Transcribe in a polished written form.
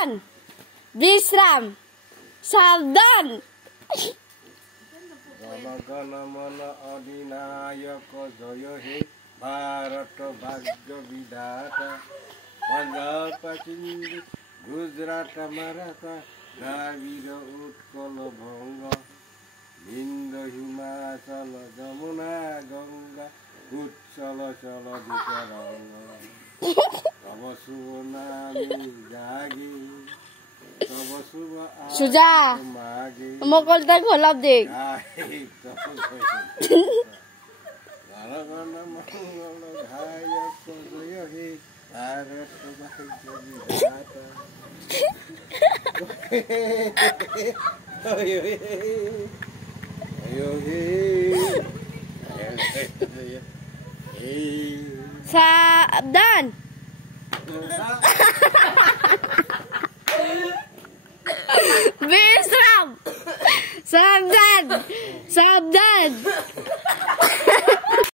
विश्राम सावधान जनगण मन अधिनायक जय हे भारत भाग्य विधाता पंजाब सिंधु गुजरात मराठा द्राविड उत्कल भंग विंध्य हिमाचल जमुना गंगा उच्चल चल विचरंग तब शुभ नामी जागे तब शुभ सुजा मागे मकलता खोलब देख जनगण मंगल धायक जय हे भारत भाग्य विधाता अयो हे सावधान विश्राम सावधान सावधान